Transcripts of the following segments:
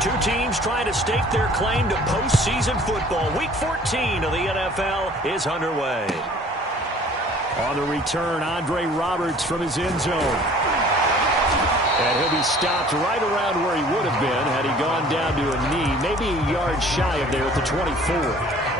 Two teams trying to stake their claim to postseason football. Week 14 of the NFL is underway. On the return, Andre Roberts from his end zone. And he'll be stopped right around where he would have been had he gone down to a knee, maybe a yard shy of there at the 24.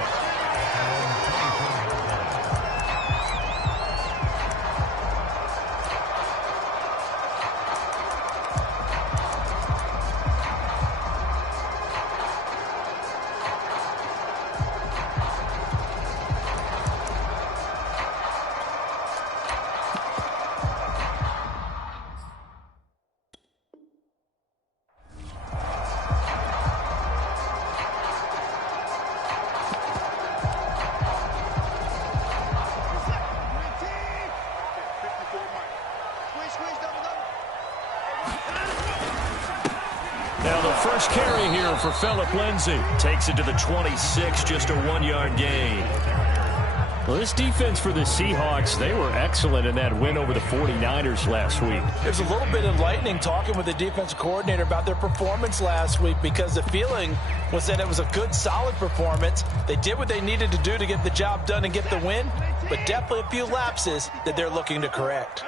Now the first carry here for Phillip Lindsay. Takes it to the 26, just a 1-yard gain. Well, this defense for the Seahawks, they were excellent in that win over the 49ers last week. It was a little bit enlightening talking with the defensive coordinator about their performance last week, because the feeling was that it was a good, solid performance. They did what they needed to do to get the job done and get the win, but definitely a few lapses that they're looking to correct.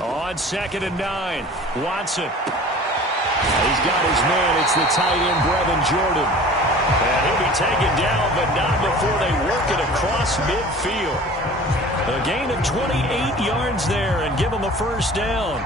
On 2nd and 9, Watson. He's got his man. It's the tight end, Brevin Jordan. And he'll be taken down, but not before they work it across midfield. A gain of 28 yards there and give him a first down.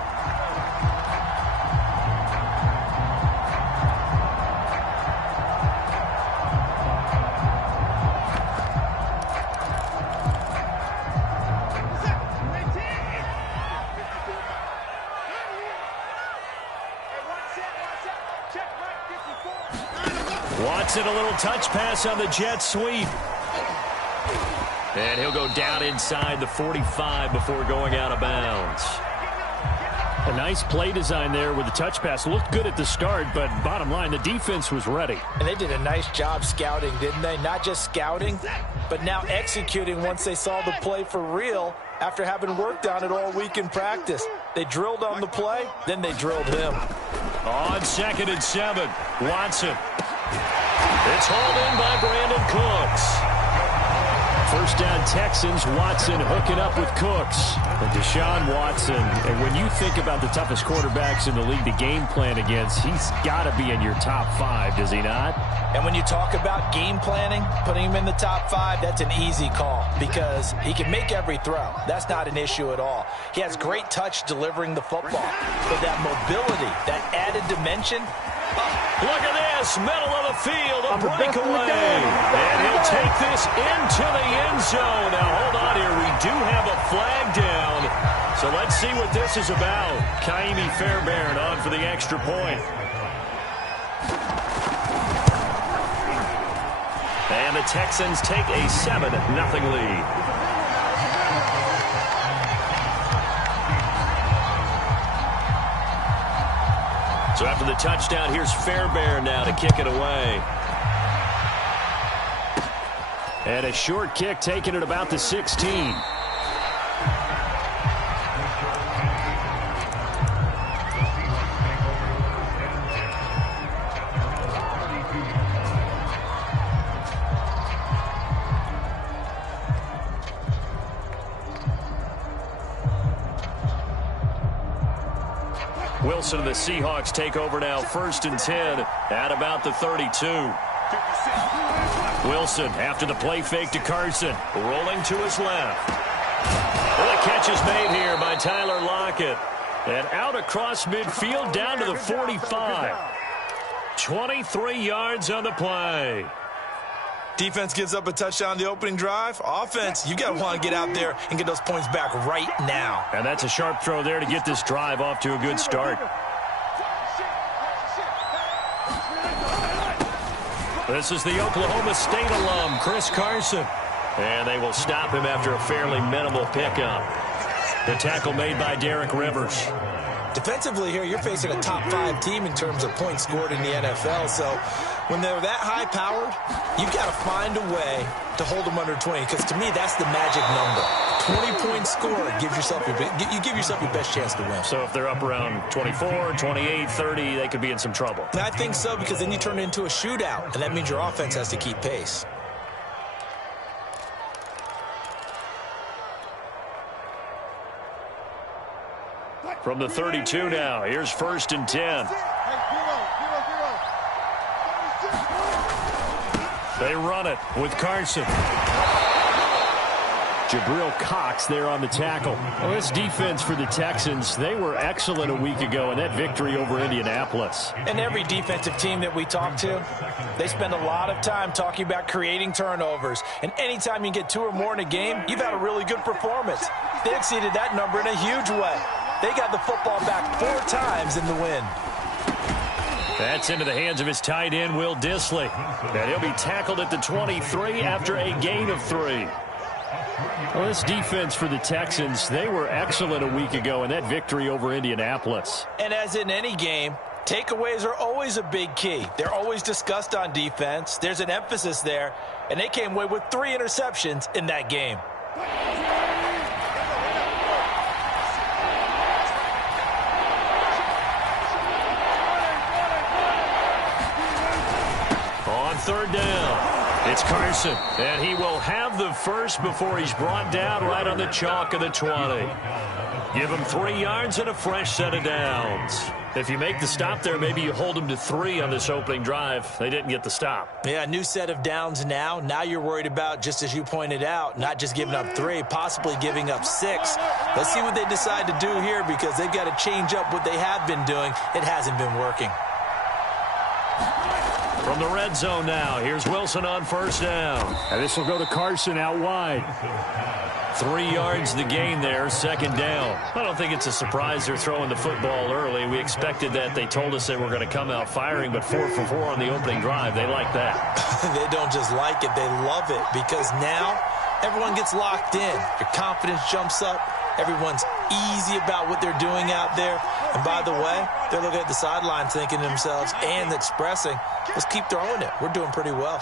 Watson, a little touch pass on the jet sweep. And he'll go down inside the 45 before going out of bounds. A nice play design there with the touch pass. Looked good at the start, but bottom line, the defense was ready. And they did a nice job scouting, didn't they? Not just scouting, but now executing once they saw the play for real after having worked on it all week in practice. They drilled on the play, then they drilled him. On 2nd and 7, Watson. It's hauled in by Brandon Cooks. First down Texans, Watson hooking up with Cooks. And Deshaun Watson, and when you think about the toughest quarterbacks in the league to game plan against, he's got to be in your top 5, does he not? And when you talk about game planning, putting him in the top 5, that's an easy call because he can make every throw. That's not an issue at all. He has great touch delivering the football. But that mobility, that added dimension. Look at this, middle of the field, a breakaway. And he'll take this into the end zone. Now, hold on here. We do have a flag down. So let's see what this is about. Kaimi Fairbairn on for the extra point. And the Texans take a 7-0 lead. So after the touchdown, here's Fairbairn now to kick it away. And a short kick taken at about the 16. Wilson and the Seahawks take over now, 1st and 10 at about the 32. Wilson after the play fake to Carson, rolling to his left. Well, the catch is made here by Tyler Lockett. And out across midfield down to the 45. 23 yards on the play. Defense gives up a touchdown on the opening drive. Offense, you got to want to get out there and get those points back right now. And that's a sharp throw there to get this drive off to a good start. This is the Oklahoma State alum, Chris Carson. And they will stop him after a fairly minimal pickup. The tackle made by Derek Rivers. Defensively here, you're facing a top 5 team in terms of points scored in the NFL. So when they're that high-powered, you've got to find a way to hold them under 20, because to me, that's the magic number. 20-point score gives yourself you give yourself your best chance to win. So if they're up around 24, 28, 30, they could be in some trouble. And I think so, because then you turn it into a shootout, and that means your offense has to keep pace. From the 32 now, here's 1st and 10. They run it with Carson. Jabril Cox there on the tackle. Well, this defense for the Texans, they were excellent a week ago in that victory over Indianapolis. And every defensive team that we talk to, they spend a lot of time talking about creating turnovers. And anytime you get 2 or more in a game, you've had a really good performance. They exceeded that number in a huge way. They got the football back 4 times in the win. That's into the hands of his tight end, Will Dissly. And he'll be tackled at the 23 after a gain of 3. Well, this defense for the Texans, they were excellent a week ago in that victory over Indianapolis. And as in any game, takeaways are always a big key. They're always discussed on defense. There's an emphasis there, and they came away with 3 interceptions in that game. On 3rd down, it's Carson, and he will have the first before he's brought down right on the chalk of the 20. Give him 3 yards and a fresh set of downs. If you make the stop there, maybe you hold them to 3 on this opening drive. They didn't get the stop. Yeah, new set of downs now. Now you're worried about, just as you pointed out, not just giving up 3, possibly giving up 6. Let's see what they decide to do here, because they've got to change up what they have been doing. It hasn't been working. From the red zone now, here's Wilson on 1st down. And this will go to Carson out wide. 3 yards the gain there, 2nd down. I don't think it's a surprise they're throwing the football early. We expected that. They told us they were going to come out firing, but 4 for 4 on the opening drive. They like that. They don't just like it, they love it, because now everyone gets locked in. Your confidence jumps up. Everyone's easy about what they're doing out there. And by the way, they're looking at the sideline thinking to themselves and expressing, let's keep throwing it. We're doing pretty well.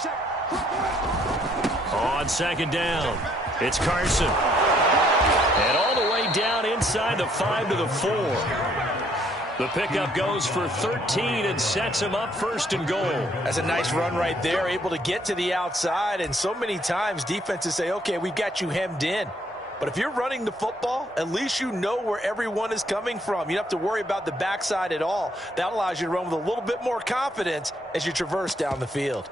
On 2nd down, it's Carson. And all the way down inside the 5 to the 4. The pickup goes for 13 and sets him up 1st and goal. That's a nice run right there, able to get to the outside. And so many times defenses say, okay, we've got you hemmed in. But if you're running the football, at least you know where everyone is coming from. You don't have to worry about the backside at all. That allows you to run with a little bit more confidence as you traverse down the field.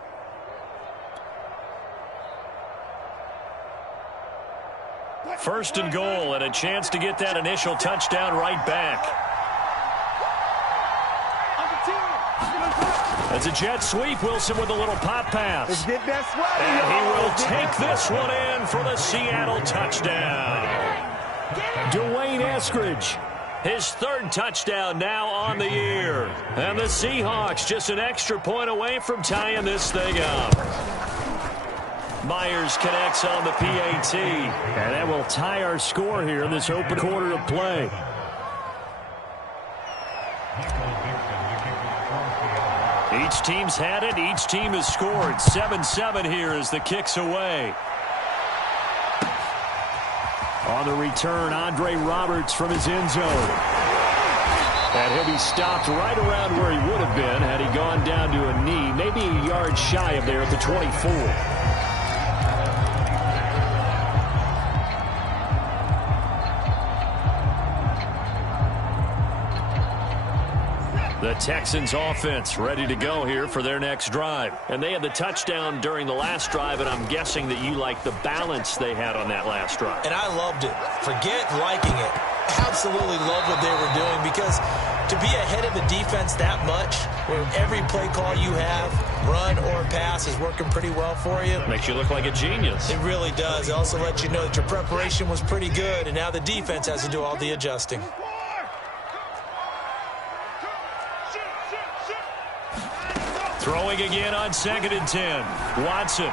First and goal, and a chance to get that initial touchdown right back. As a jet sweep, Wilson with a little pop pass. Let's get that swag. And he will take this one in for the Seattle touchdown. Dwayne Eskridge, his 3rd touchdown now on the year. And the Seahawks just an extra point away from tying this thing up. Myers connects on the PAT. And that will tie our score here in this open quarter of play. Each team's had it. Each team has scored. 7-7 here as the kick's away. On the return, Andre Roberts from his end zone. And he'll be stopped right around where he would have been had he gone down to a knee, maybe a yard shy of there at the 24. The Texans offense ready to go here for their next drive. And they had the touchdown during the last drive, and I'm guessing that you like the balance they had on that last drive. And I loved it. Forget liking it. Absolutely love what they were doing, because to be ahead of the defense that much, where every play call you have, run or pass, is working pretty well for you. Makes you look like a genius. It really does. It also lets you know that your preparation was pretty good, and now the defense has to do all the adjusting. Throwing again on 2nd and 10. Watson.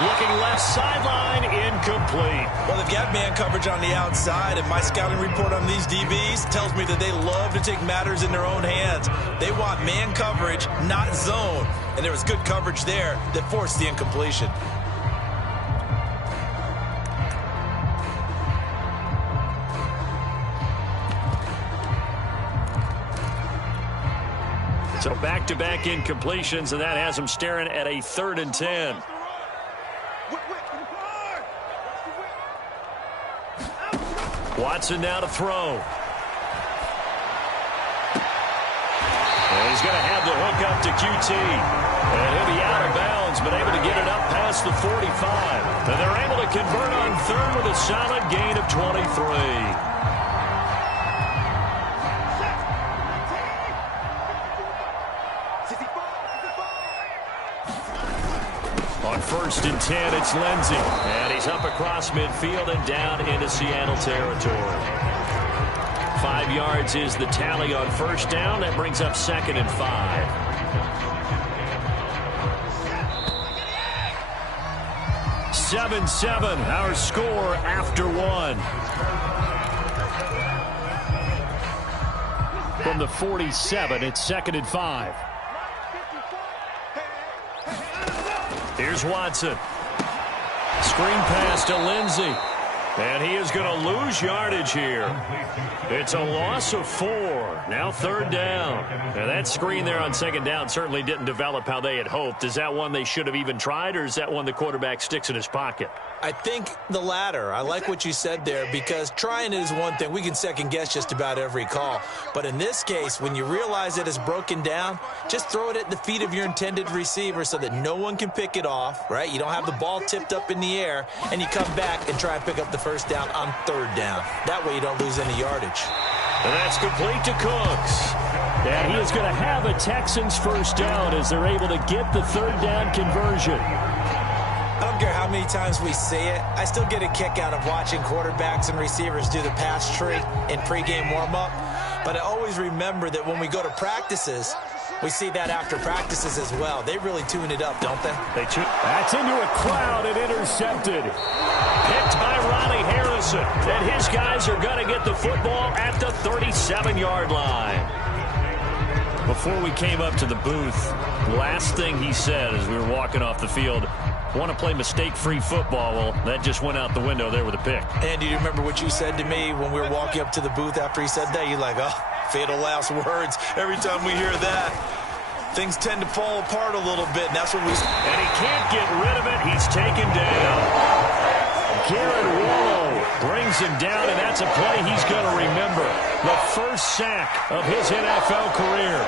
Looking left sideline, incomplete. Well, they've got man coverage on the outside, and my scouting report on these DBs tells me that they love to take matters in their own hands. They want man coverage, not zone. And there was good coverage there that forced the incompletion. So back-to-back incompletions, and that has them staring at a 3rd and 10. Watson now to throw. And he's going to have the hook up to QT. And he'll be out of bounds, but able to get it up past the 45. And they're able to convert on 3rd with a solid gain of 23. On 1st and 10, it's Lindsey. And he's up across midfield and down into Seattle territory. 5 yards is the tally on 1st down. That brings up 2nd and 5. (7-7) our score after 1. From the 47, it's 2nd and 5. Here's Watson. Screen pass to Lindsey. And he is going to lose yardage here. It's a loss of 4. Now 3rd down. And that screen there on 2nd down certainly didn't develop how they had hoped. Is that one they should have even tried, or is that one the quarterback sticks in his pocket? I think the latter. I like what you said there, because trying it is one thing. We can second guess just about every call. But in this case, when you realize it is broken down, just throw it at the feet of your intended receiver so that no one can pick it off, right? You don't have the ball tipped up in the air, and you come back and try and pick up the 1st down on 3rd down. That way you don't lose any yardage. And that's complete to Cooks. And he is going to have a Texans 1st down as they're able to get the 3rd down conversion. I don't care how many times we see it. I still get a kick out of watching quarterbacks and receivers do the pass tree in pregame warm-up. But I always remember that when we go to practices, we see that after practices as well. They really tune it up, don't they? That's into a crowd and intercepted. Picked by Ronnie Harrison. And his guys are going to get the football at the 37-yard line. Before we came up to the booth, last thing he said as we were walking off the field, want to play mistake-free football. Well, that just went out the window there with a pick. And do you remember what you said to me when we were walking up to the booth after he said that? You're like, oh, fatal last words. Every time we hear that, things tend to fall apart a little bit, and that's what we... And he can't get rid of it. He's taken down. Garrett Wallow brings him down, and that's a play he's going to remember. The 1st sack of his NFL career.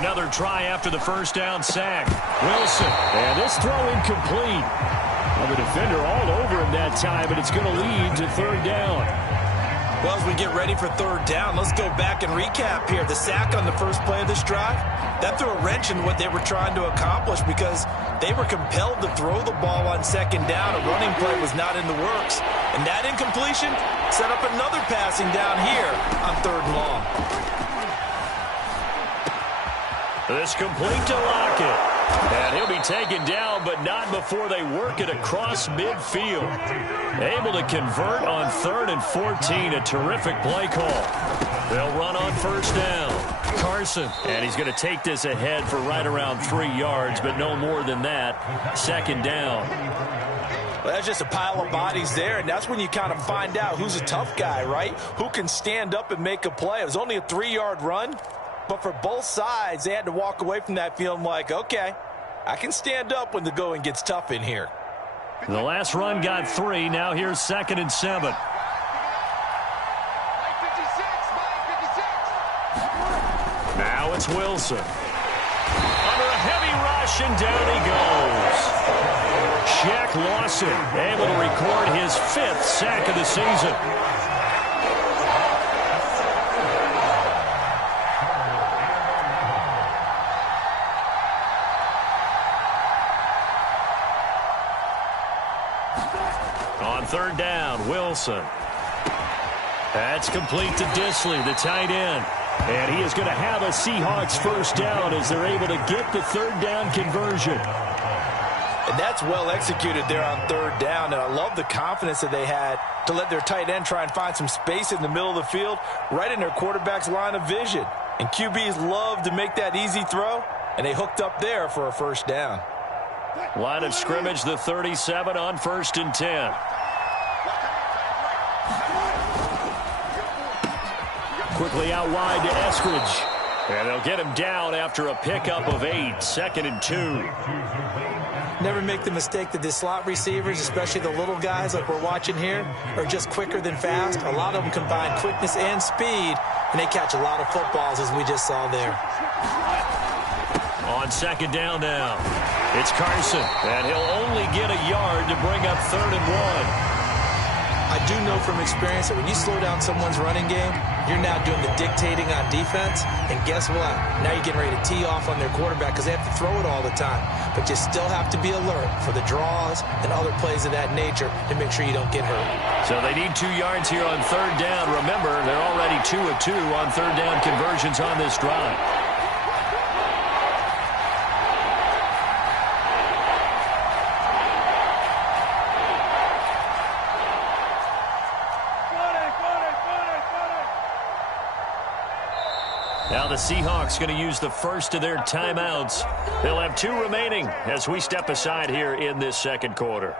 Another try after the 1st down sack. Wilson, and this throw incomplete. Well, the defender all over him that time, but it's going to lead to 3rd down. Well, as we get ready for 3rd down, let's go back and recap here. The sack on the first play of this drive, that threw a wrench in what they were trying to accomplish because they were compelled to throw the ball on 2nd down. A running play was not in the works. And that incompletion set up another passing down here on 3rd and long. This complete to Lockett. And he'll be taken down, but not before they work it across midfield. Able to convert on 3rd and 14. A terrific play call. They'll run on 1st down. Carson. And he's going to take this ahead for right around 3 yards, but no more than that. 2nd down. Well, that's just a pile of bodies there, and that's when you kind of find out who's a tough guy, right? Who can stand up and make a play. It was only a 3-yard run. But for both sides, they had to walk away from that feeling like, okay, I can stand up when the going gets tough in here. The last run got 3. Now here's 2nd and 7. Now it's Wilson. Under a heavy rush, and down he goes. Shaq Lawson able to record his 5th sack of the season. On 3rd down, Wilson. That's complete to Disley, the tight end. And he is going to have a Seahawks first down as they're able to get the third down conversion. And that's well executed there on third down. And I love the confidence that they had to let their tight end try and find some space in the middle of the field, right in their quarterback's line of vision. And QBs love to make that easy throw, and they hooked up there for a first down. Line of scrimmage, the 37 on 1st and 10. Quickly out wide to Eskridge. And they'll get him down after a pickup of 8, 2nd and 2. Never make the mistake that the slot receivers, especially the little guys like we're watching here, are just quicker than fast. A lot of them combine quickness and speed, and they catch a lot of footballs, as we just saw there. On 2nd down now, it's Carson, and he'll only get a yard to bring up 3rd and 1. I do know from experience that when you slow down someone's running game, you're now doing the dictating on defense, and guess what? Now you're getting ready to tee off on their quarterback because they have to throw it all the time. But you still have to be alert for the draws and other plays of that nature to make sure you don't get hurt. So they need 2 yards here on 3rd down. Remember, they're already 2 of 2 on 3rd down conversions on this drive. Now the Seahawks going to use the first of their timeouts. They'll have 2 remaining as we step aside here in this 2nd quarter.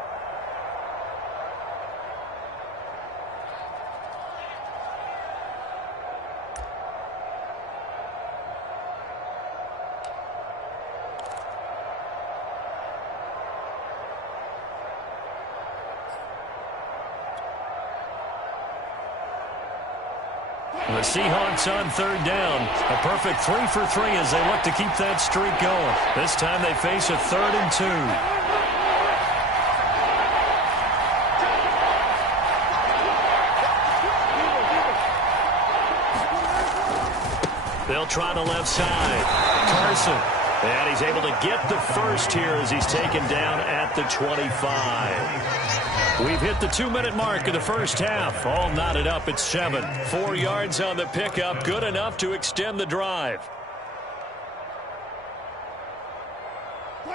The Seahawks on 3rd down. A perfect 3 for 3 as they look to keep that streak going. This time they face a 3rd and 2. They'll try the left side. Carson. And he's able to get the first here as he's taken down at the 25. We've hit the 2-minute mark of the first half. All knotted up at 7. 4 yards on the pickup. Good enough to extend the drive.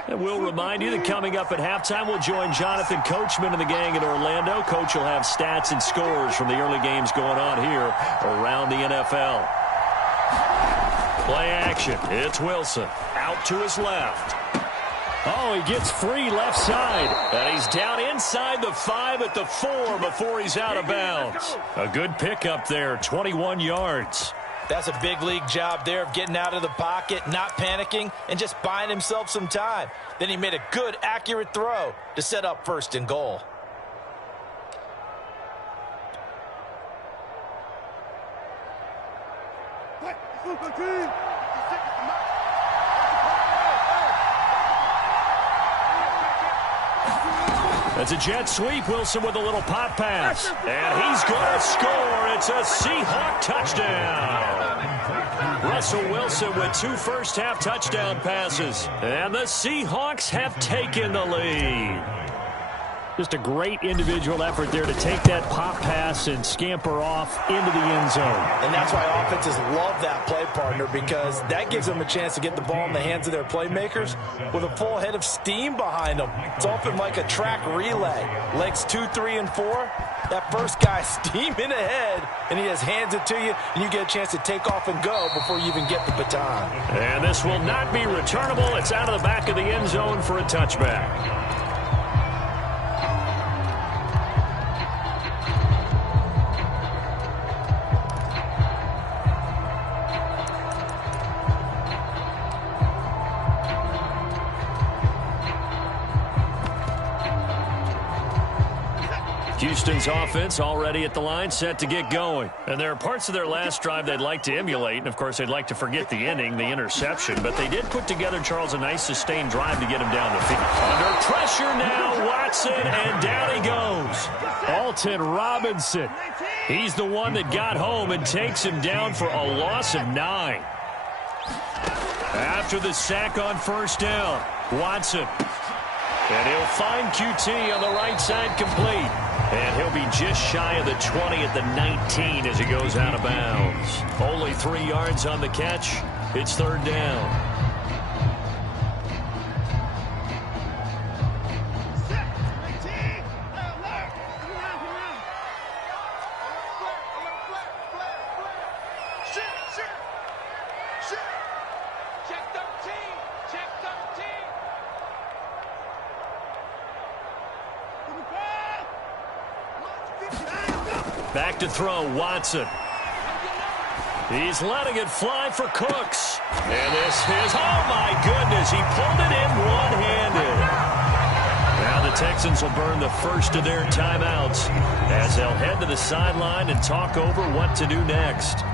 And we'll remind you that coming up at halftime, we'll join Jonathan Coachman and the gang in Orlando. Coach will have stats and scores from the early games going on here around the NFL. Play action. It's Wilson. Out to his left. Oh, he gets free left side. And he's down inside the 5 at the 4 before he's out of bounds. A good pickup there, 21 yards. That's a big league job there of getting out of the pocket, not panicking, and just buying himself some time. Then he made a good, accurate throw to set up 1st and goal. That's a jet sweep. Wilson with a little pop pass. And he's going to score. It's a Seahawk touchdown. Russell Wilson with 2 first-half touchdown passes. And the Seahawks have taken the lead. Just a great individual effort there to take that pop pass and scamper off into the end zone. And that's why offenses love that play, partner, because that gives them a chance to get the ball in the hands of their playmakers with a full head of steam behind them. It's often like a track relay. Legs 2, 3, and 4. That first guy steaming ahead, and he just hands it to you, and you get a chance to take off and go before you even get the baton. And this will not be returnable. It's out of the back of the end zone for a touchback. Houston's offense already at the line, set to get going. And there are parts of their last drive they'd like to emulate. And, of course, they'd like to forget the inning, the interception. But they did put together, Charles, a nice sustained drive to get him down the field. Under pressure now, Watson, and down he goes. Alton Robinson. He's the one that got home and takes him down for a loss of 9. After the sack on 1st down, Watson. And he'll find QT on the right side complete. And he'll be just shy of the 20 at the 19 as he goes out of bounds. Only 3 yards on the catch. It's third down. Back to throw, Watson. He's letting it fly for Cooks. And this is, oh my goodness, he pulled it in one-handed. Now the Texans will burn the first of their timeouts as they'll head to the sideline and talk over what to do next.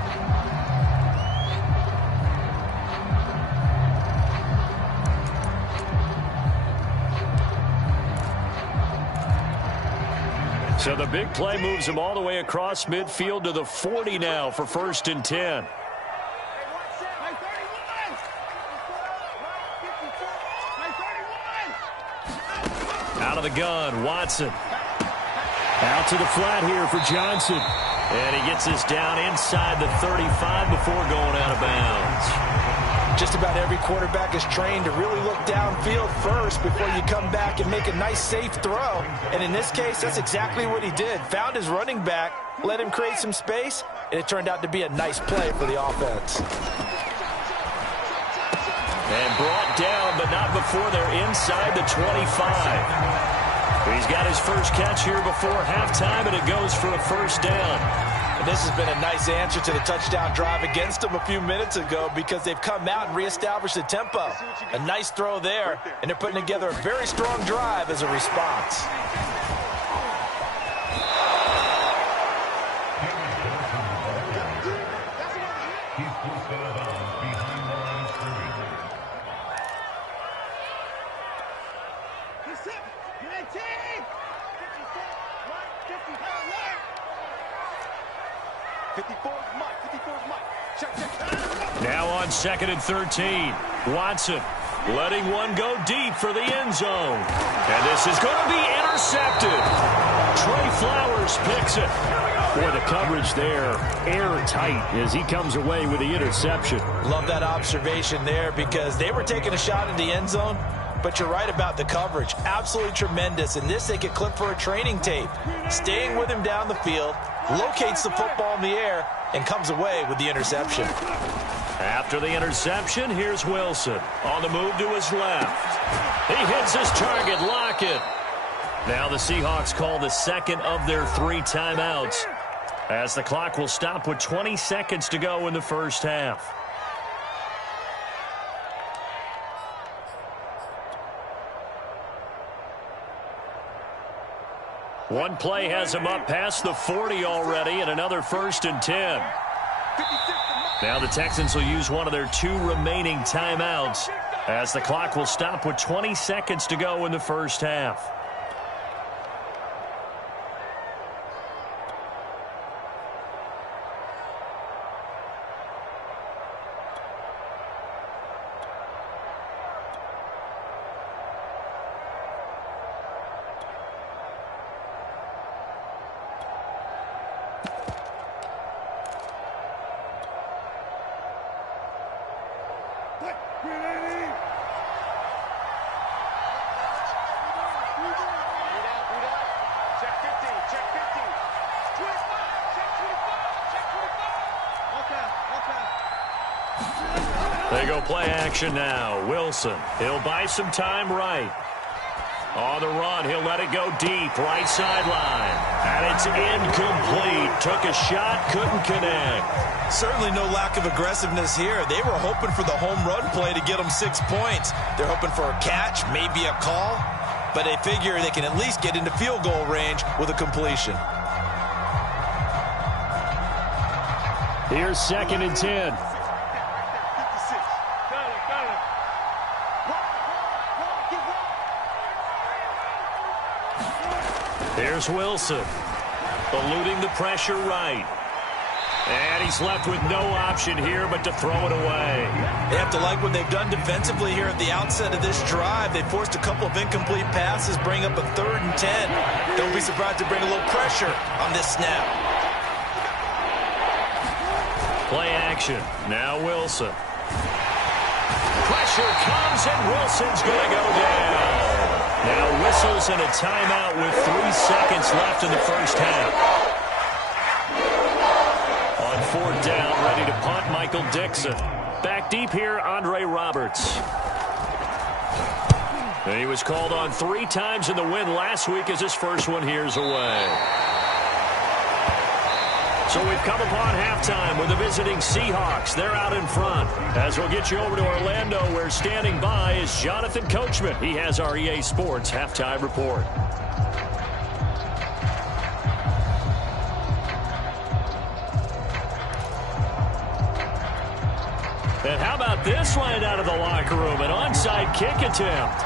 So the big play moves him all the way across midfield to the 40 now for 1st and 10. Out of the gun, Watson. Out to the flat here for Johnson. And he gets this down inside the 35 before going out of bounds. Just about every quarterback is trained to really look downfield first before you come back and make a nice, safe throw. And in this case, that's exactly what he did. Found his running back, let him create some space, and it turned out to be a nice play for the offense. And brought down, but not before they're inside the 25. He's got his first catch here before halftime, and it goes for a first down. And this has been a nice answer to the touchdown drive against them a few minutes ago because they've come out and reestablished the tempo. A nice throw there, and they're putting together a very strong drive as a response. Now on 2nd and 13, Watson letting one go deep for the end zone. And this is going to be intercepted. Trey Flowers picks it. Boy, the coverage there, airtight as he comes away with the interception. Love that observation there because they were taking a shot in the end zone, but you're right about the coverage. Absolutely tremendous. And this they could clip for a training tape. Staying with him down the field, locates the football in the air, and comes away with the interception. After the interception, here's Wilson on the move to his left. He hits his target, Lockett. Now the Seahawks call the second of their 3 timeouts as the clock will stop with 20 seconds to go in the first half. One play has him up past the 40 already, and another 1st and 10. Now the Texans will use one of their 2 remaining timeouts as the clock will stop with 20 seconds to go in the first half. They go play action now. Wilson, he'll buy some time right. On the run, he'll let it go deep, right sideline. And it's incomplete. Took a shot, couldn't connect. Certainly no lack of aggressiveness here. They were hoping for the home run play to get them 6 points. They're hoping for a catch, maybe a call, but they figure they can at least get into field goal range with a completion. Here's 2nd and 10. Here's Wilson, eluding the pressure right. And he's left with no option here but to throw it away. They have to like what they've done defensively here at the outset of this drive. They forced a couple of incomplete passes, bring up a 3rd and 10. Don't be surprised to bring a little pressure on this snap. Play action. Now Wilson. Pressure comes, and Wilson's going to go down. Now whistles and a timeout with 3 seconds left in the first half. On 4th down, ready to punt, Michael Dixon. Back deep here, Andre Roberts. And he was called on 3 times in the win last week as his first one here's away. So we've come upon halftime with the visiting Seahawks. They're out in front. As we'll get you over to Orlando, where standing by is Jonathan Coachman. He has our EA Sports halftime report. And how about this line out of the locker room? An onside kick attempt.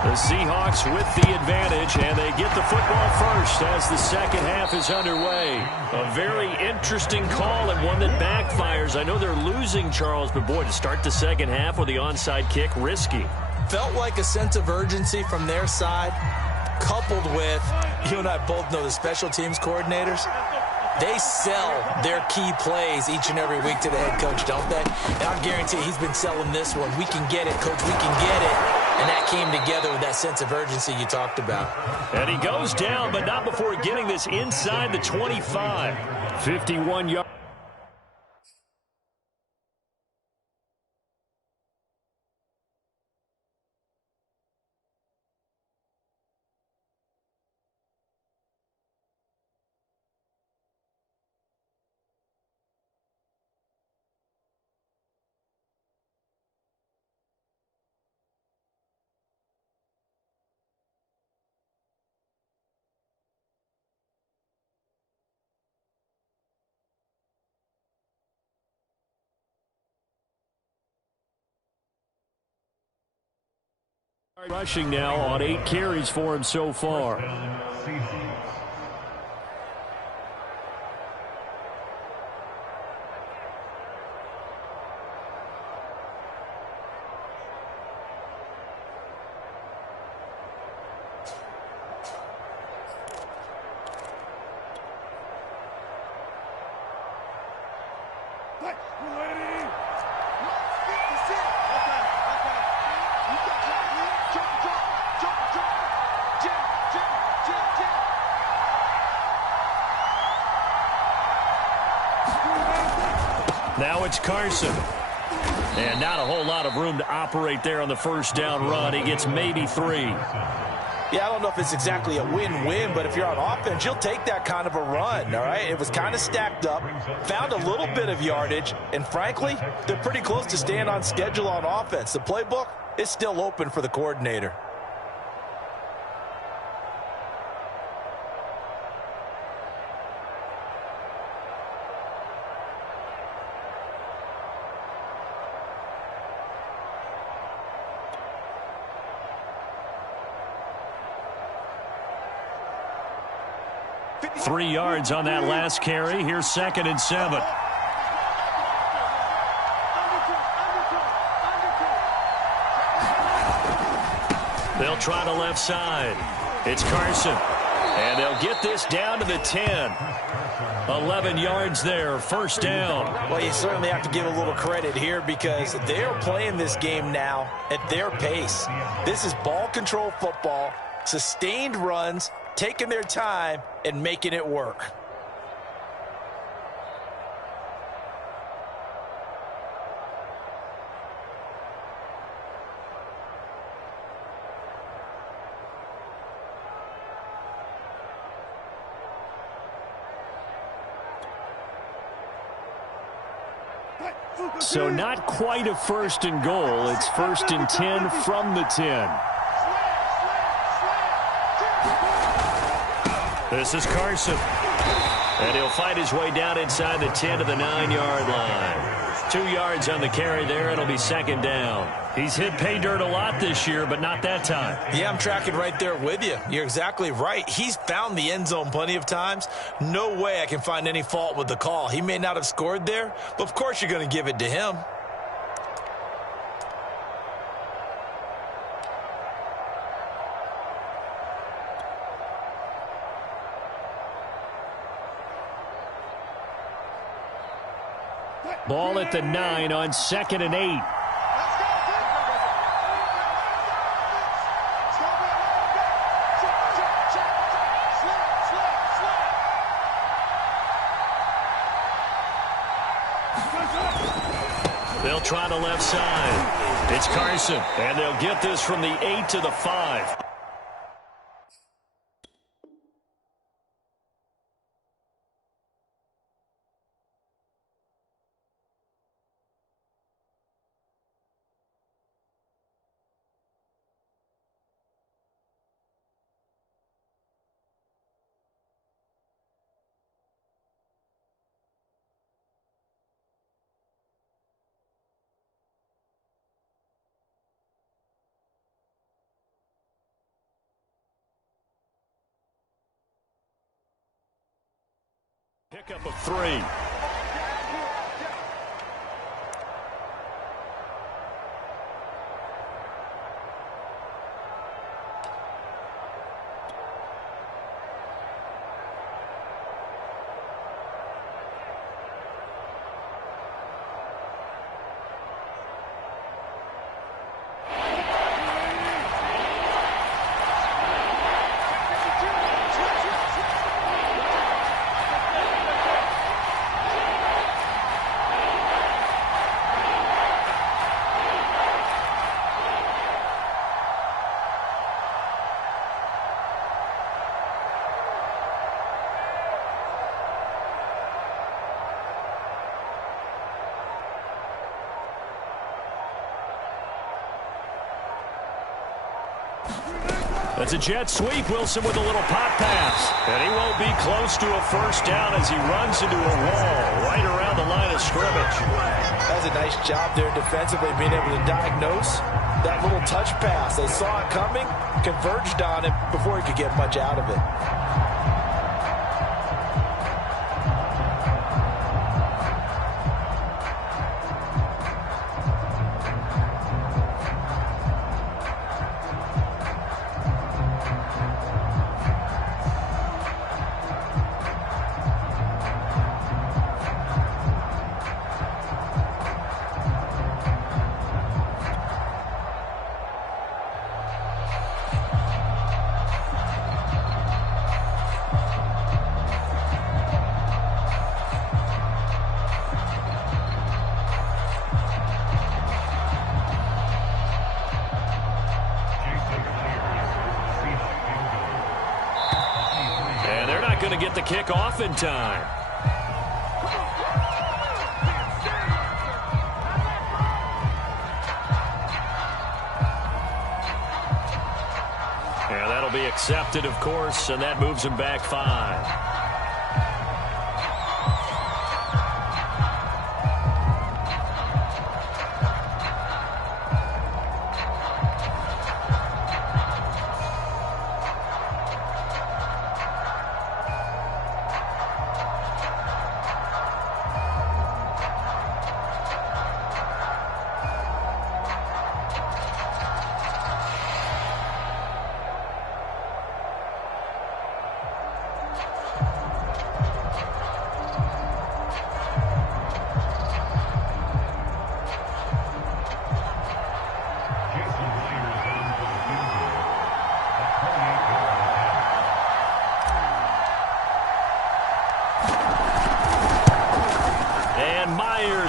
The Seahawks with the advantage, and they get the football first as the second half is underway. A very interesting call and one that backfires. I know they're losing, Charles, but boy, to start the second half with the onside kick, risky. Felt like a sense of urgency from their side, coupled with, you and I both know the special teams coordinators. They sell their key plays each and every week to the head coach, don't they? And I guarantee he's been selling this one. We can get it, coach, we can get it. And that came together with that sense of urgency you talked about. And he goes down, but not before getting this inside the 25. 51 yards. Rushing now on 8 carries for him so far. Now it's Carson. And not a whole lot of room to operate there on the first down run. He gets maybe 3. Yeah, I don't know if it's exactly a win-win, but if you're on offense, you'll take that kind of a run, all right? It was kind of stacked up, found a little bit of yardage, and frankly, they're pretty close to staying on schedule on offense. The playbook is still open for the coordinator. Three yards on that last carry. Here's 2nd and 7. They'll try the left side. It's Carson. And they'll get this down to the 10. 11 yards there, first down. Well, you certainly have to give a little credit here because they're playing this game now at their pace. This is ball control football, sustained runs, taking their time and making it work. So not quite a 1st and goal. It's 1st and 10 from the 10. This is Carson. And he'll fight his way down inside the 10 to the 9-yard line. 2 yards on the carry there. It'll be second down. He's hit pay dirt a lot this year, but not that time. Yeah, I'm tracking right there with you. You're exactly right. He's found the end zone plenty of times. No way I can find any fault with the call. He may not have scored there, but of course you're going to give it to him. Ball at the 9 on 2nd and 8. They'll try the left side. It's Carson, and they'll get this from the 8 to the 5. Pickup of 3. That's a jet sweep. Wilson with a little pop pass. And he won't be close to a first down as he runs into a wall right around the line of scrimmage. That's a nice job there defensively, being able to diagnose that little touch pass. They saw it coming, converged on it before he could get much out of it. Going to get the kick off in time. And that'll be accepted, of course, and that moves him back 5.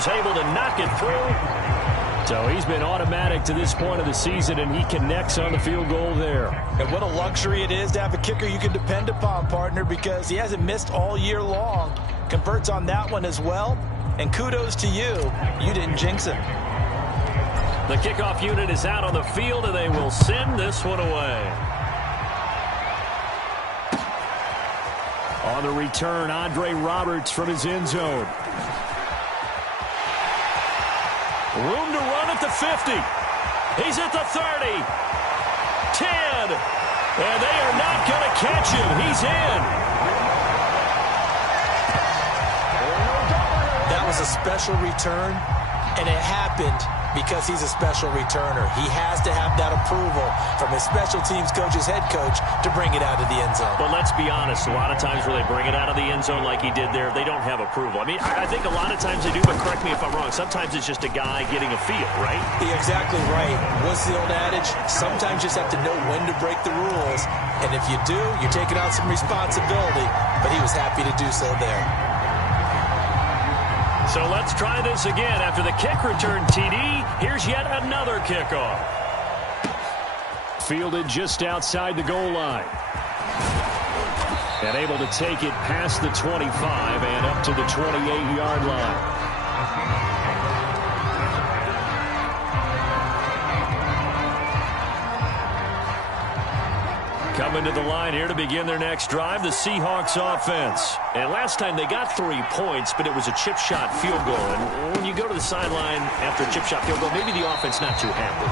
Able to knock it through. So he's been automatic to this point of the season, and he connects on the field goal there. And what a luxury it is to have a kicker you can depend upon, partner, because he hasn't missed all year long. Converts on that one as well. And kudos to you. You didn't jinx him. The kickoff unit is out on the field, and they will send this one away. On the return, Andre Roberts from his end zone. Room to run at the 50. He's at the 30. 10. And they are not going to catch him. He's in. That was a special return, and it happened because he's a special returner. He has to have that approval from his special teams coach's head coach to bring it out of the end zone. But let's be honest, a lot of times where they bring it out of the end zone like he did there, they don't have approval. I mean, I think a lot of times they do, but correct me if I'm wrong. Sometimes it's just a guy getting a feel, right? You're exactly right. What's the old adage? Sometimes you just have to know when to break the rules. And if you do, you're taking on some responsibility. But he was happy to do so there. So let's try this again. After the kick return TD, here's yet another kickoff. Fielded just outside the goal line. And able to take it past the 25 and up to the 28-yard line. Coming to the line here to begin their next drive, the Seahawks offense. And last time they got 3 points, but it was a chip shot field goal. And when you go to the sideline after a chip shot field goal, maybe the offense not too happy.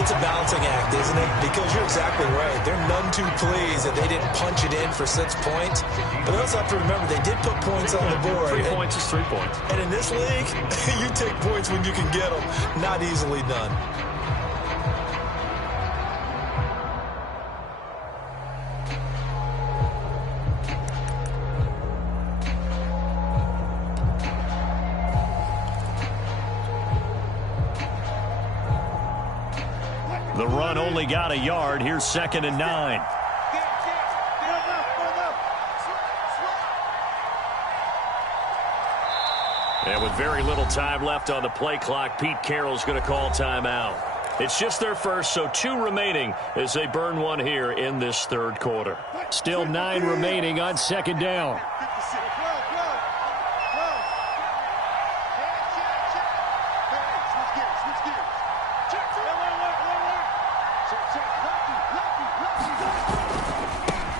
It's a balancing act, isn't it? Because you're exactly right. They're none too pleased that they didn't punch it in for 6 points. But they also have to remember they did put points on the board. 3 points is 3 points. And in this league, you take points when you can get them. Not easily done. The run only got a yard. Here's 2nd and 9. And with very little time left on the play clock, Pete Carroll's going to call timeout. It's just their first, so 2 remaining as they burn one here in this 3rd quarter. Still 9 remaining on 2nd down.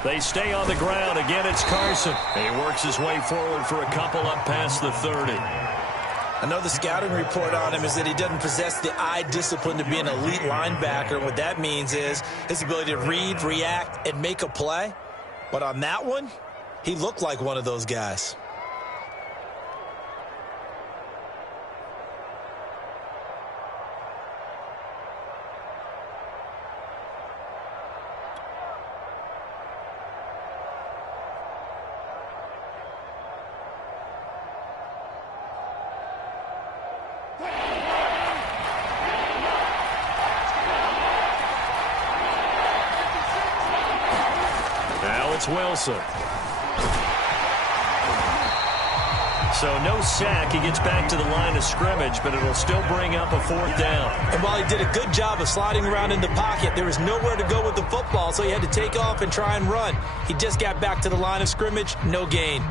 They stay on the ground. Again, it's Carson. And he works his way forward for a couple up past the 30. I know the scouting report on him is that he doesn't possess the eye discipline to be an elite linebacker. What that means is his ability to read, react, and make a play. But on that one, he looked like one of those guys. It's Wilson. So no sack. He gets back to the line of scrimmage, but it'll still bring up a 4th down. And while he did a good job of sliding around in the pocket, there was nowhere to go with the football, so he had to take off and try and run. He just got back to the line of scrimmage, no gain.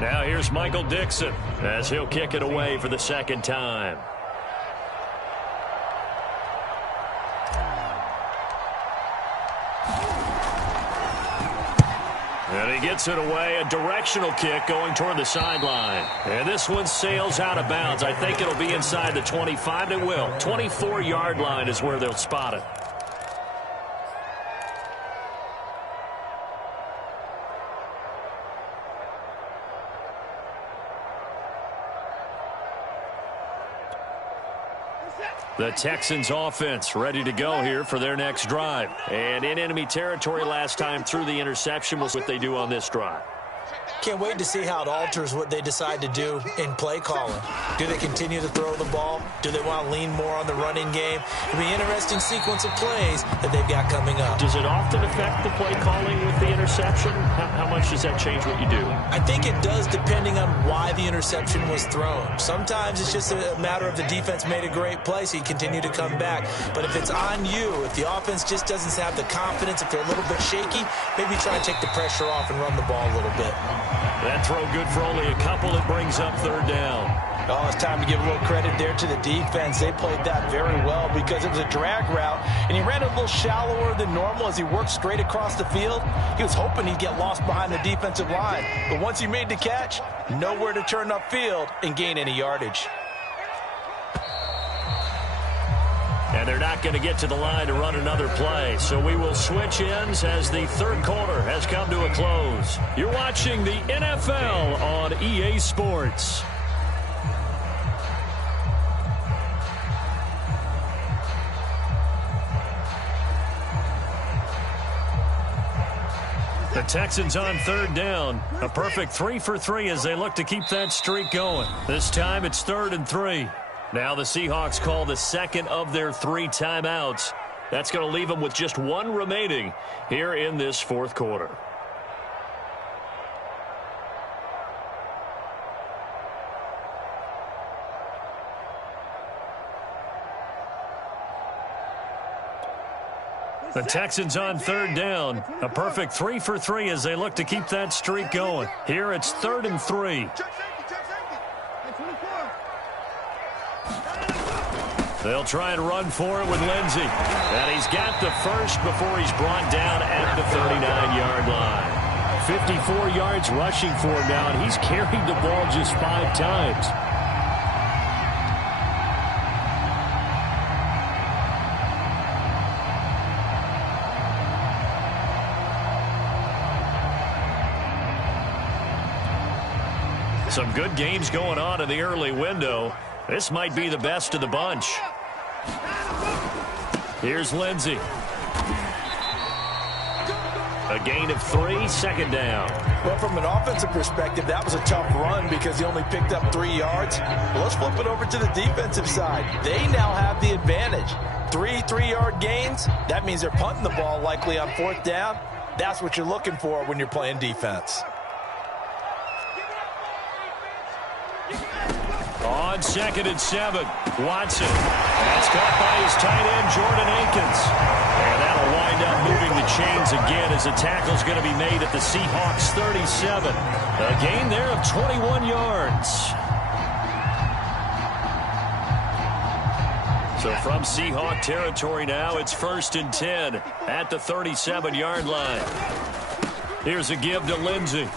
Now here's Michael Dixon as he'll kick it away for the 2nd time. And he gets it away, a directional kick going toward the sideline. And this one sails out of bounds. I think it'll be inside the 25. It will. 24-yard line is where they'll spot it. The Texans offense ready to go here for their next drive. And in enemy territory last time through the interception was what they do on this drive. Can't wait to see how it alters what they decide to do in play calling. Do they continue to throw the ball? Do they want to lean more on the running game? It'll be an interesting sequence of plays that they've got coming up. Does it often affect the play calling with the interception? How much does that change what you do? I think it does depending on why the interception was thrown. Sometimes it's just a matter of the defense made a great play, so you continue to come back. But if it's on you, if the offense just doesn't have the confidence, if they're a little bit shaky, maybe try and take the pressure off and run the ball a little bit. That throw good for only a couple. It brings up 3rd down. Oh, it's time to give a little credit there to the defense. They played that very well because it was a drag route, and he ran a little shallower than normal as he worked straight across the field. He was hoping he'd get lost behind the defensive line, but once he made the catch, nowhere to turn upfield and gain any yardage. And they're not going to get to the line to run another play. So we will switch ends as the third quarter has come to a close. You're watching the NFL on EA Sports. The Texans on third down. A perfect 3 for 3 as they look to keep that streak going. This time it's 3rd and 3. Now the Seahawks call the second of their 3 timeouts. That's going to leave them with just 1 remaining here in this fourth quarter. The Texans on third down. A perfect 3 for 3 as they look to keep that streak going. Here it's 3rd and 3. They'll try and run for it with Lindsey. And he's got the first before he's brought down at the 39-yard line. 54 yards rushing for him now, and he's carried the ball just 5 times. Some good games going on in the early window. This might be the best of the bunch. Here's Lindsey. A gain of 3, 2nd down. Well, from an offensive perspective, that was a tough run because he only picked up 3 yards. Well, let's flip it over to the defensive side. They now have the advantage. 3 3-yard gains. That means they're punting the ball likely on 4th down. That's what you're looking for when you're playing defense. On 2nd and 7, Watson. That's caught by his tight end, Jordan Akins. And that'll wind up moving the chains again as the tackle's going to be made at the Seahawks 37. A gain there of 21 yards. So from Seahawk territory now, it's 1st and 10 at the 37-yard line. Here's a give to Lindsey.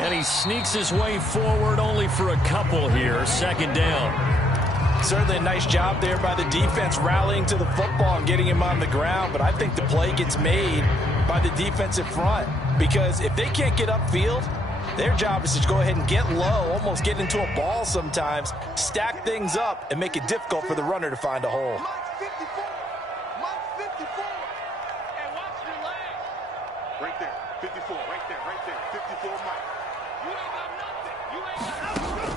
And he sneaks his way forward only for a couple here. 2nd down. Certainly a nice job there by the defense rallying to the football and getting him on the ground. But I think the play gets made by the defensive front. Because if they can't get upfield, their job is to go ahead and get low, almost get into a ball sometimes, stack things up, and make it difficult for the runner to find a hole. Right there, 54, right there, 54, Mike.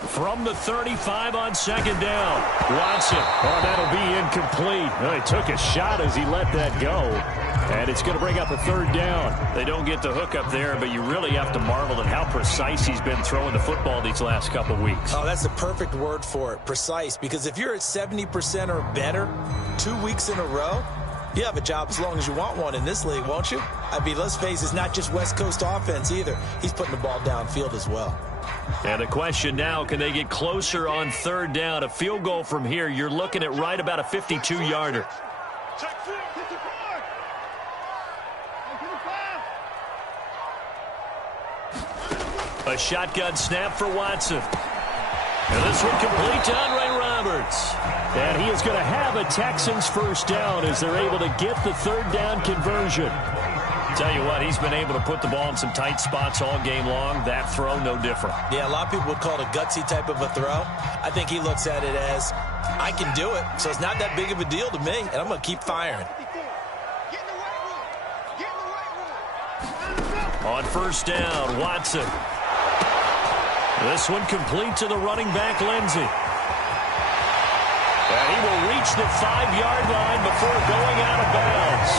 From the 35 on 2nd down. Watson. Oh, that'll be incomplete. Well, he took a shot as he let that go. And it's going to bring up a 3rd down. They don't get the hook up there, but you really have to marvel at how precise he's been throwing the football these last couple weeks. Oh, that's the perfect word for it, precise. Because if you're at 70% or better 2 weeks in a row, you have a job as long as you want one in this league, won't you? I mean, let's face it, it's not just West Coast offense either. He's putting the ball downfield as well. And the question now, can they get closer on 3rd down? A field goal from here, you're looking at right about a 52-yarder. A shotgun snap for Watson. And this one complete to Andre Roberts. And he is going to have a Texans 1st down as they're able to get the 3rd down conversion. Tell you what, he's been able to put the ball in some tight spots all game long. That throw, no different. Yeah, a lot of people would call it a gutsy type of a throw. I think he looks at it as, I can do it, so it's not that big of a deal to me, and I'm going to keep firing. On 1st down, Watson. This one complete to the running back, Lindsey. And he will reach the 5-yard line before going out of bounds.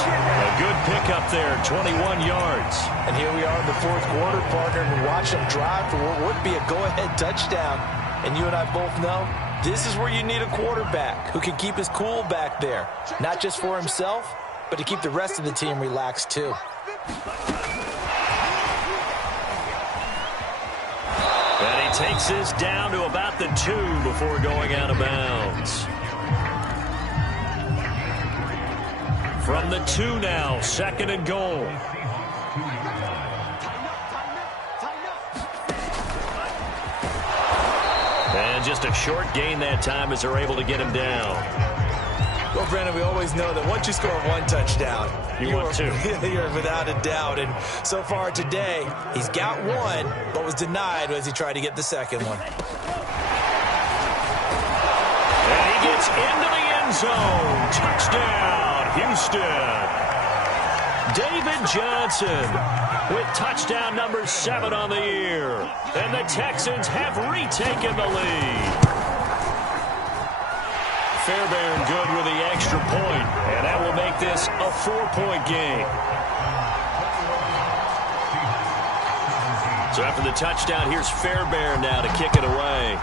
A good pickup there, 21 yards. And here we are in the fourth quarter, partner, and watch him drive for what would be a go-ahead touchdown. And you and I both know this is where you need a quarterback who can keep his cool back there. Not just for himself, but to keep the rest of the team relaxed too. And he Takes this down to about the 2 before going out of bounds. From the 2 now, 2nd and goal. And just a short gain that time as they're able to get him down. Well, Brandon, we always know that once you score 1 touchdown, you want 2. You're without a doubt. And so far today, he's got 1, but was denied as he tried to get the 2nd one. And he gets into the end zone. Touchdown, Houston. David Johnson with touchdown number 7 on the year. And the Texans have retaken the lead. Fairbairn good with the extra point, and that will make this a 4-point game. So after the touchdown, here's Fairbairn now to kick it away.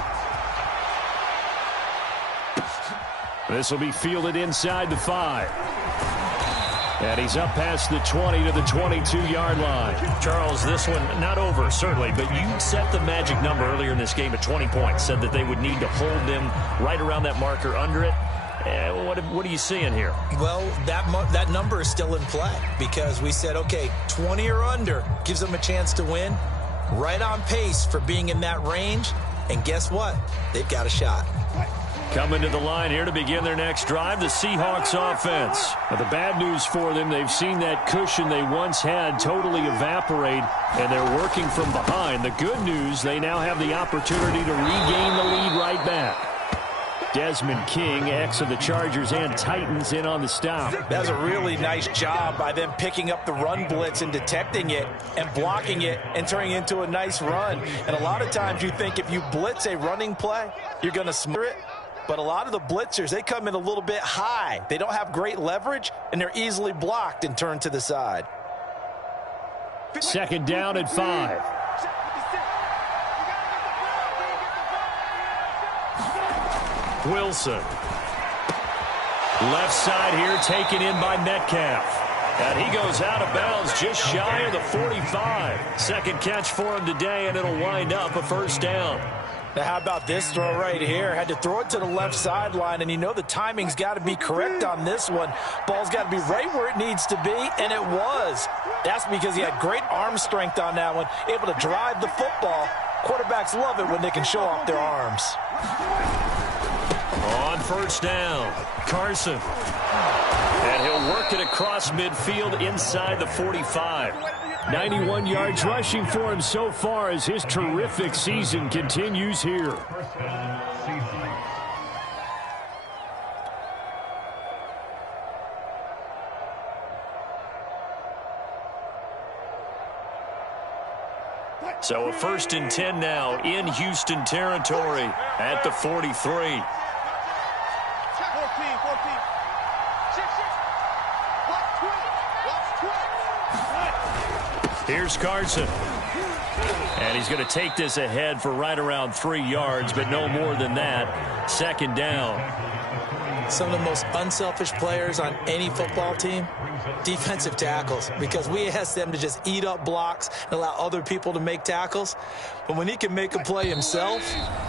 This will be fielded inside the 5. And he's up past the 20 to the 22-yard line. Charles, this one not over, certainly, but you set the magic number earlier in this game at 20 points, said that they would need to hold them right around that marker under it. What are you seeing here? Well, that number is still in play because we said, okay, 20 or under gives them a chance to win. Right on pace for being in that range. And guess what? They've got a shot. Coming to the line here to begin their next drive, the Seahawks offense. But the bad news for them, they've seen that cushion they once had totally evaporate, and they're working from behind. The good news, they now have the opportunity to regain the lead right back. Desmond King, ex of the Chargers and Titans, in on the stop. That was a really nice job by them picking up the run blitz and detecting it and blocking it and turning it into a nice run. And a lot of times you think if you blitz a running play, you're going to smother it. But a lot of the blitzers, they come in a little bit high. They don't have great leverage, and they're easily blocked and turned to the side. 2nd down and 5. Wilson. Left side here taken in by Metcalf. And he goes out of bounds just shy of the 45. 2nd catch for him today, and it'll wind up a 1st down. Now, how about this throw right here? Had to throw it to the left sideline, and you know the timing's got to be correct on this one. Ball's got to be right where it needs to be, and it was. That's because he had great arm strength on that one, able to drive the football. Quarterbacks love it when they can show off their arms. On 1st down, Carson. And he'll work it across midfield inside the 45. 91 yards rushing for him so far as his terrific season continues here. So a 1st and 10 now in Houston territory at the 43. Here's Carson. And he's going to take this ahead for right around 3 yards, but no more than that. 2nd down. Some of the most unselfish players on any football team, defensive tackles, because we ask them to just eat up blocks and allow other people to make tackles. But when he can make a play himself,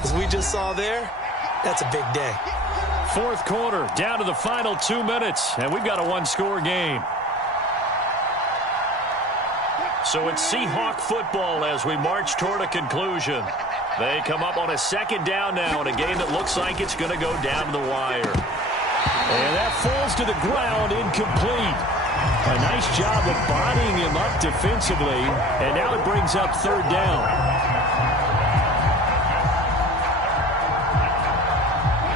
as we just saw there, that's a big day. 4th quarter, down to the final 2 minutes, and we've got a 1-score game. So it's Seahawk football as we march toward a conclusion. They come up on a 2nd down now in a game that looks like it's going to go down to the wire. And that falls to the ground, incomplete. A nice job of bodying him up defensively, and now it brings up 3rd down.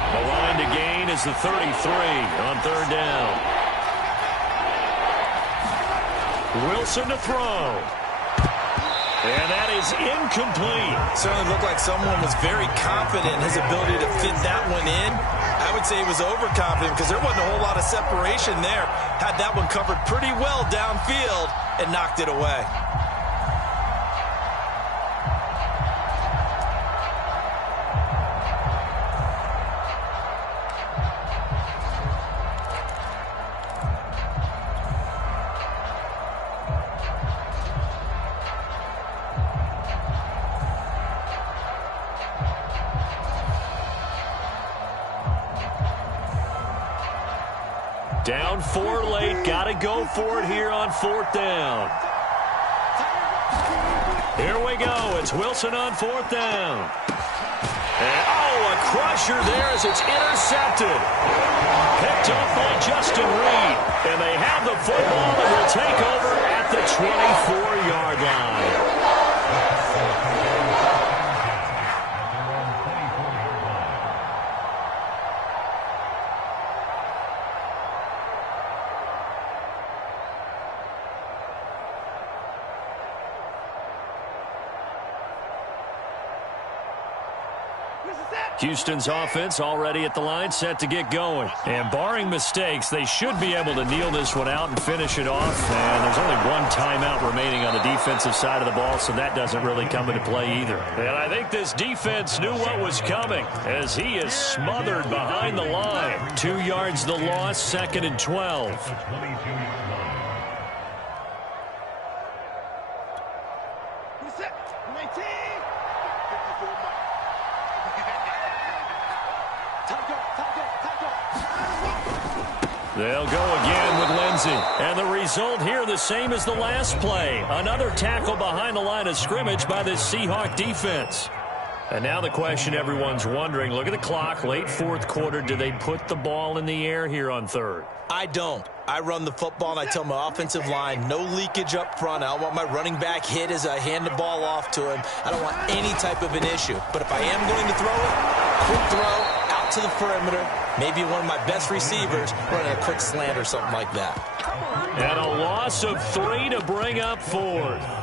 The line to gain is the 33 on 3rd down. Wilson to throw. And that is incomplete. Certainly looked like someone was very confident in his ability to fit that one in. I would say he was overconfident because there wasn't a whole lot of separation there. Had that one covered pretty well downfield and knocked it away. Down 4 late. Got to go for it here on 4th down. Here we go. It's Wilson on 4th down. And, a crusher there as it's intercepted. Picked up by Justin Reed. And they have the football and will take over at the 24-yard line. Houston's offense already at the line, set to get going. And barring mistakes, they should be able to kneel this one out and finish it off. And there's only one timeout remaining on the defensive side of the ball, so that doesn't really come into play either. And I think this defense knew what was coming as he is smothered behind the line. 2 yards the loss, 2nd and 12. They'll go again with Lindsey. And the result here the same as the last play. Another tackle behind the line of scrimmage by this Seahawk defense. And now the question everyone's wondering, look at the clock, late 4th quarter. Do they put the ball in the air here on 3rd? I don't. I run the football, and I tell my offensive line, no leakage up front. I don't want my running back hit as I hand the ball off to him. I don't want any type of an issue. But if I am going to throw it, quick throw, out to the perimeter, maybe one of my best receivers running a quick slant or something like that. And a loss of 3 to bring up 4th.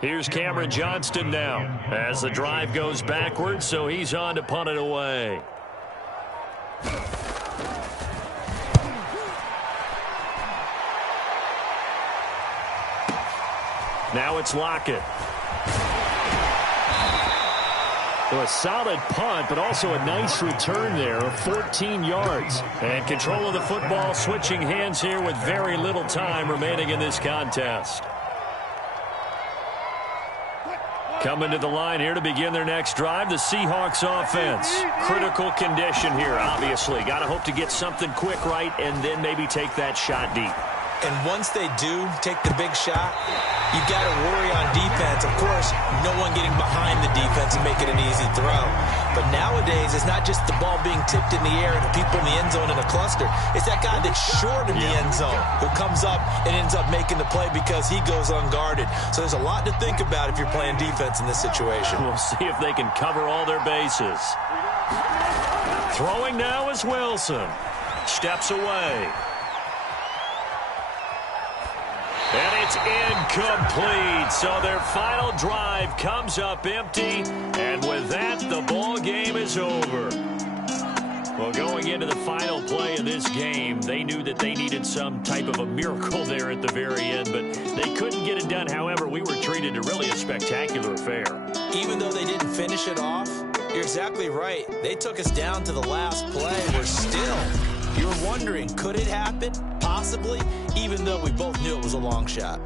Here's Cameron Johnston now as the drive goes backwards, so he's on to punt it away. Now it's Lockett. So a solid punt, but also a nice return there of 14 yards. And control of the football switching hands here with very little time remaining in this contest. Coming to the line here to begin their next drive, the Seahawks offense. Critical condition here, obviously. Got to hope to get something quick right and then maybe take that shot deep. And once they do take the big shot, you've got to worry on defense. Of course, no one getting behind the defense and making an easy throw. But nowadays, it's not just the ball being tipped in the air and the people in the end zone in a cluster. It's that guy that's short of the end zone who comes up and ends up making the play because he goes unguarded. So there's a lot to think about if you're playing defense in this situation. We'll see if they can cover all their bases. Throwing now is Wilson. Steps away. And it's incomplete. So their final drive comes up empty. And with that, the ball game is over. Well, going into the final play of this game, they knew that they needed some type of a miracle there at the very end, but they couldn't get it done. However, we were treated to really a spectacular affair. Even though they didn't finish it off, you're exactly right. They took us down to the last play. We're still, you're wondering, could it happen? Possibly, even though we both knew it was a long shot.